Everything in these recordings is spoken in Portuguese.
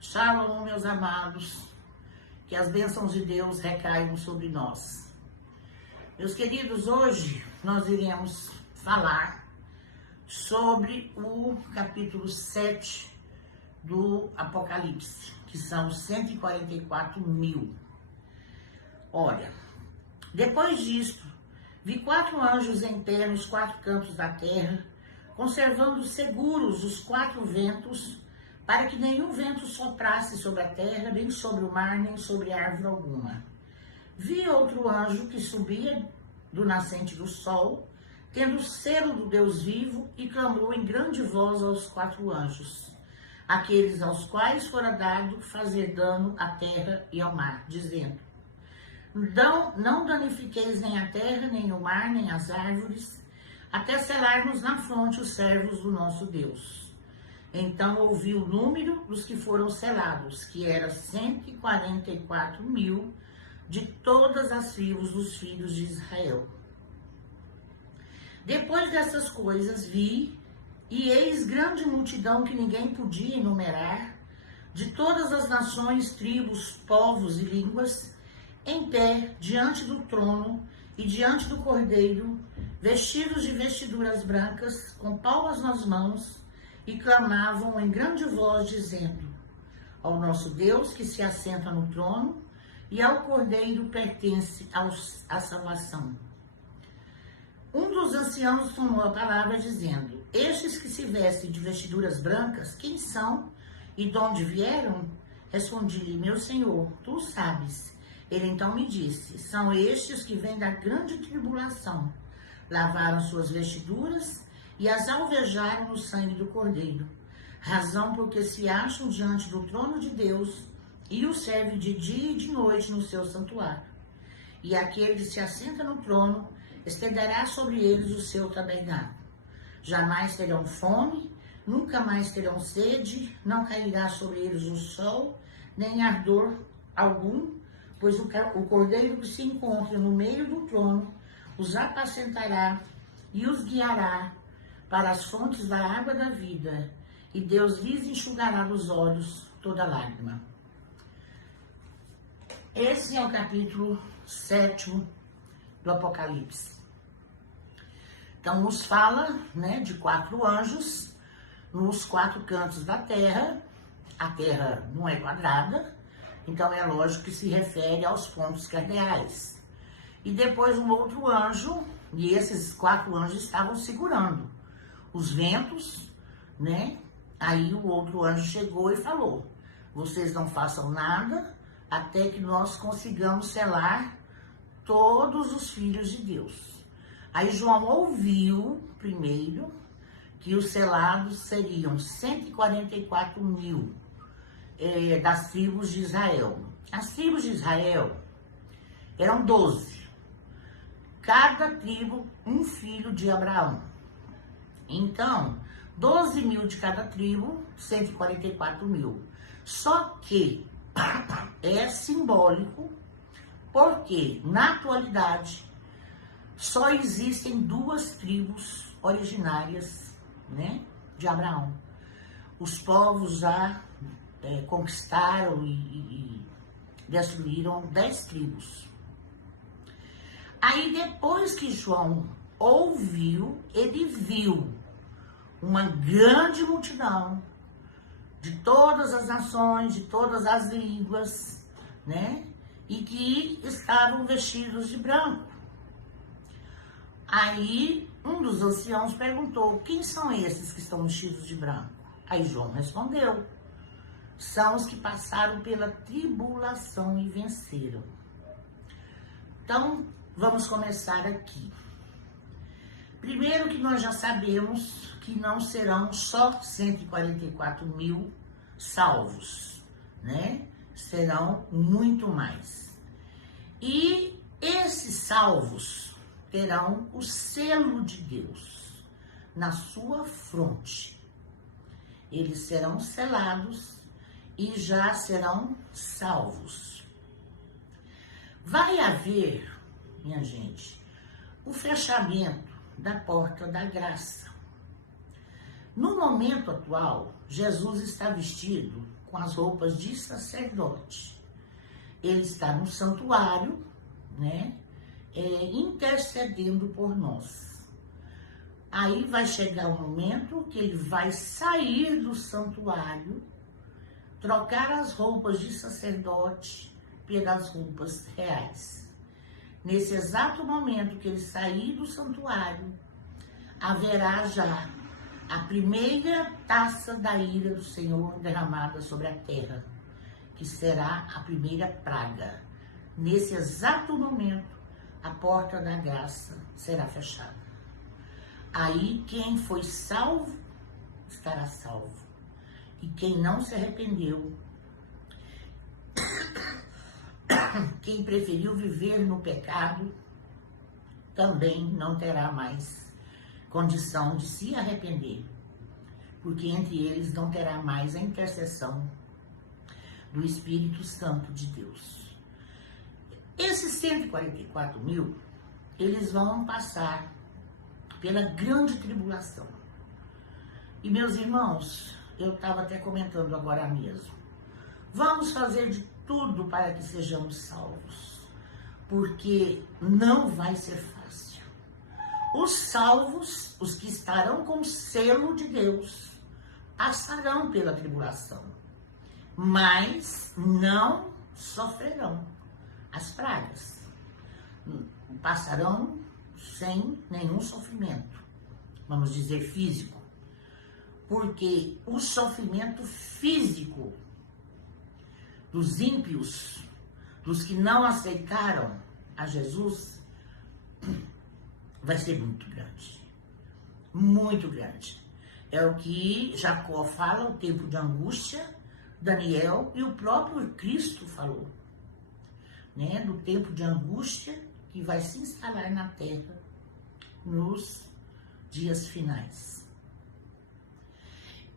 Shalom, meus amados, que as bênçãos de Deus recaiam sobre nós. Meus queridos, hoje nós iremos falar sobre o capítulo 7 do Apocalipse, que são 144 mil. Olha, depois disto, vi 4 anjos em pé nos 4 cantos da terra, conservando seguros os 4 ventos, para que nenhum vento soprasse sobre a terra, nem sobre o mar, nem sobre árvore alguma. Vi outro anjo que subia do nascente do sol, tendo o selo do Deus vivo, e clamou em grande voz aos 4 anjos, aqueles aos quais fora dado fazer dano à terra e ao mar, dizendo: não danifiqueis nem a terra, nem o mar, nem as árvores, até selarmos na fronte os servos do nosso Deus. Então ouvi o número dos que foram selados, que era 144 mil, de todas as tribos dos filhos de Israel. Depois dessas coisas vi, e eis grande multidão que ninguém podia enumerar, de todas as nações, tribos, povos e línguas, em pé diante do trono e diante do Cordeiro, vestidos de vestiduras brancas, com palmas nas mãos, e clamavam em grande voz, dizendo: ao nosso Deus que se assenta no trono, e ao Cordeiro pertence a salvação. Um dos anciãos tomou a palavra, dizendo: estes que se vestem de vestiduras brancas, quem são e de onde vieram? Respondi-lhe: meu Senhor, tu sabes. Ele então me disse: são estes que vêm da grande tribulação, lavaram suas vestiduras e as alvejaram no sangue do Cordeiro, razão porque se acham diante do trono de Deus e o servem de dia e de noite no seu santuário. E aquele que se assenta no trono estenderá sobre eles o seu tabernáculo. Jamais terão fome, nunca mais terão sede, não cairá sobre eles o sol, nem ardor algum, pois o Cordeiro que se encontra no meio do trono os apacentará e os guiará para as fontes da água da vida, e Deus lhes enxugará dos olhos toda lágrima. Esse é o capítulo 7 do Apocalipse. Então, nos fala, de 4 anjos nos 4 cantos da terra. A terra não é quadrada, então é lógico que se refere aos pontos cardeais. E depois um outro anjo, e esses 4 anjos estavam segurando os ventos, Aí o outro anjo chegou e falou: vocês não façam nada até que nós consigamos selar todos os filhos de Deus. Aí João ouviu primeiro que os selados seriam 144 mil das tribos de Israel. As tribos de Israel eram 12. Cada tribo, um filho de Abraão. Então, 12 mil de cada tribo, 144 mil. Só que é simbólico, porque na atualidade só existem 2 tribos originárias, de Abraão. Os povos já conquistaram e destruíram 10 tribos. Aí depois que João ouviu, ele viu uma grande multidão de todas as nações, de todas as línguas, e que estavam vestidos de branco. Aí um dos anciãos perguntou: quem são esses que estão vestidos de branco? Aí João respondeu: são os que passaram pela tribulação e venceram. Então, vamos começar aqui. Primeiro que nós já sabemos que não serão só 144 mil salvos, Serão muito mais. E esses salvos terão o selo de Deus na sua fronte. Eles serão selados e já serão salvos. Vai haver, minha gente, o fechamento da porta da graça. No momento atual, Jesus está vestido com as roupas de sacerdote. Ele está no santuário, né? Intercedendo por nós. Aí vai chegar o momento que ele vai sair do santuário, trocar as roupas de sacerdote pelas roupas reais. Nesse exato momento que ele sair do santuário, haverá já a primeira taça da ira do Senhor derramada sobre a terra, que será a primeira praga. Nesse exato momento, a porta da graça será fechada. Aí quem foi salvo estará salvo. E quem não se arrependeu, quem preferiu viver no pecado, também não terá mais condição de se arrepender, porque entre eles não terá mais a intercessão do Espírito Santo de Deus. Esses 144 mil, eles vão passar pela grande tribulação. E meus irmãos, eu estava até comentando agora mesmo, vamos fazer de tudo para que sejamos salvos, porque não vai ser fácil. Os salvos, os que estarão com o selo de Deus, passarão pela tribulação, mas não sofrerão as pragas. Passarão sem nenhum sofrimento, vamos dizer físico, porque o sofrimento físico dos ímpios, dos que não aceitaram a Jesus, vai ser muito grande. Muito grande. É o que Jacó fala, o tempo de angústia, Daniel e o próprio Cristo falou, né? Do tempo de angústia que vai se instalar na terra nos dias finais.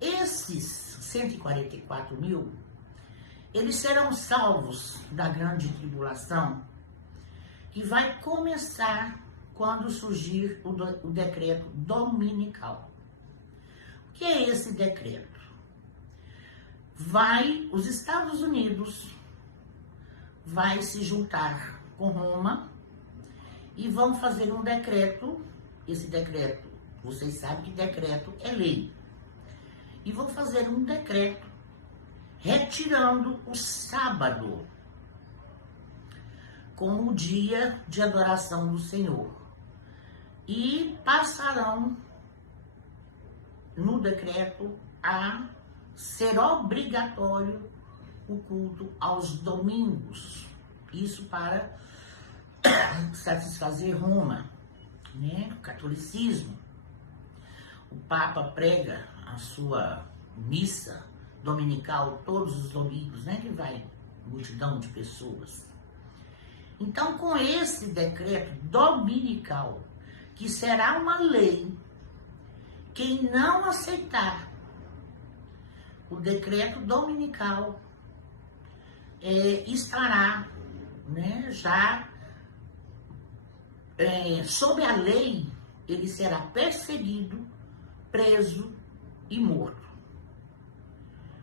Esses 144 mil, eles serão salvos da grande tribulação, que vai começar quando surgir o decreto dominical. O que é esse decreto? Os Estados Unidos vai se juntar com Roma e vão fazer um decreto. Esse decreto, vocês sabem que decreto é lei. E vão fazer um decreto retirando o sábado como dia de adoração do Senhor. E passarão no decreto a ser obrigatório o culto aos domingos. Isso para satisfazer Roma, né? O catolicismo. O Papa prega a sua missa dominical todos os domingos, né? Que vai multidão de pessoas. Então, com esse decreto dominical, que será uma lei, quem não aceitar o decreto dominical estará, né, já sob a lei, ele será perseguido, preso e morto.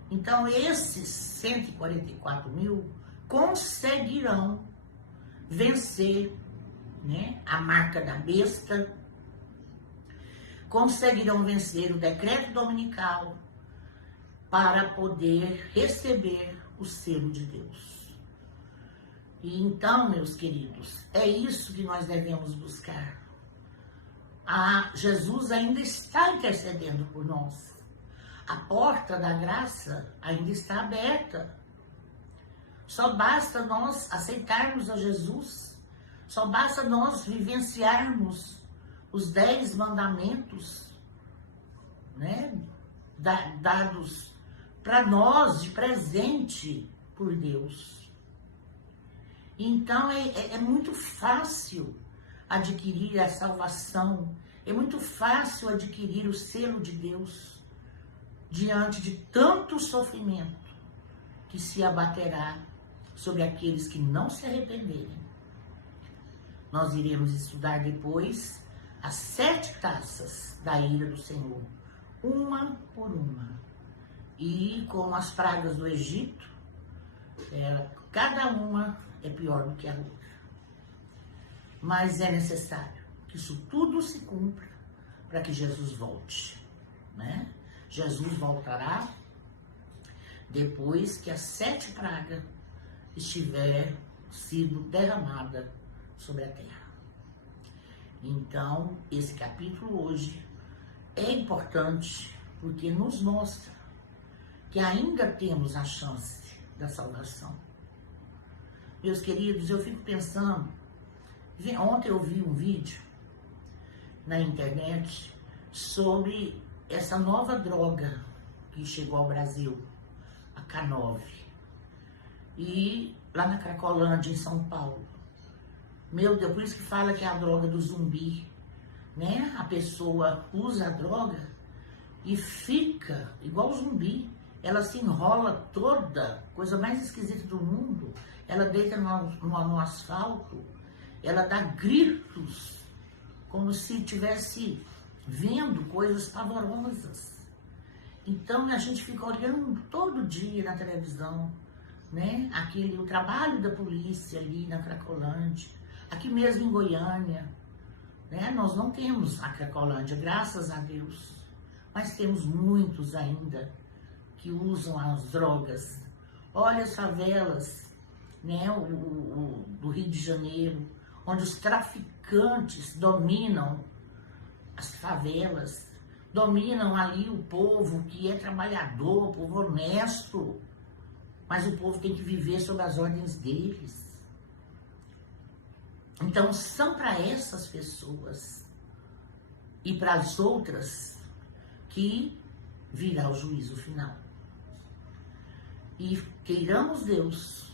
Então, esses 144 mil conseguirão vencer, né, a marca da besta, conseguirão vencer o decreto dominical para poder receber o selo de Deus. E então, meus queridos, é isso que nós devemos buscar. Jesus ainda está intercedendo por nós. A porta da graça ainda está aberta. Só basta nós aceitarmos a Jesus. Só basta nós vivenciarmos os 10 mandamentos, né, dados para nós de presente por Deus. Então é muito fácil adquirir a salvação, é muito fácil adquirir o selo de Deus diante de tanto sofrimento que se abaterá sobre aqueles que não se arrependerem. Nós iremos estudar depois as 7 taças da ira do Senhor, uma por uma. E como as pragas do Egito, cada uma é pior do que a outra. Mas é necessário que isso tudo se cumpra para que Jesus volte, né? Jesus voltará depois que as 7 pragas estiver sido derramada sobre a terra. Então, esse capítulo hoje é importante porque nos mostra que ainda temos a chance da salvação. Meus queridos, eu fico pensando, ontem eu vi um vídeo na internet sobre essa nova droga que chegou ao Brasil, a K9, e lá na Cracolândia, em São Paulo. Meu Deus, por isso que fala que é a droga do zumbi, né? A pessoa usa a droga e fica igual zumbi. Ela se enrola toda, coisa mais esquisita do mundo. Ela deita no asfalto, ela dá gritos, como se estivesse vendo coisas pavorosas. Então a gente fica olhando todo dia na televisão, né? O trabalho da polícia ali na Cracolândia, aqui mesmo em Goiânia, né? Nós não temos a Cracolândia, graças a Deus, mas temos muitos ainda que usam as drogas. Olha as favelas, né? Do Rio de Janeiro, onde os traficantes dominam as favelas, dominam ali o povo que é trabalhador, o povo honesto, mas o povo tem que viver sob as ordens deles. Então, são para essas pessoas e para as outras que virá o juízo final. E queiramos, Deus,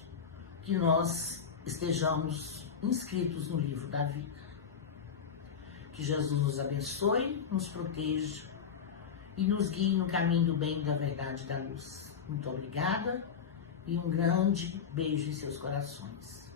que nós estejamos inscritos no livro da vida. Que Jesus nos abençoe, nos proteja e nos guie no caminho do bem, da verdade e da luz. Muito obrigada e um grande beijo em seus corações.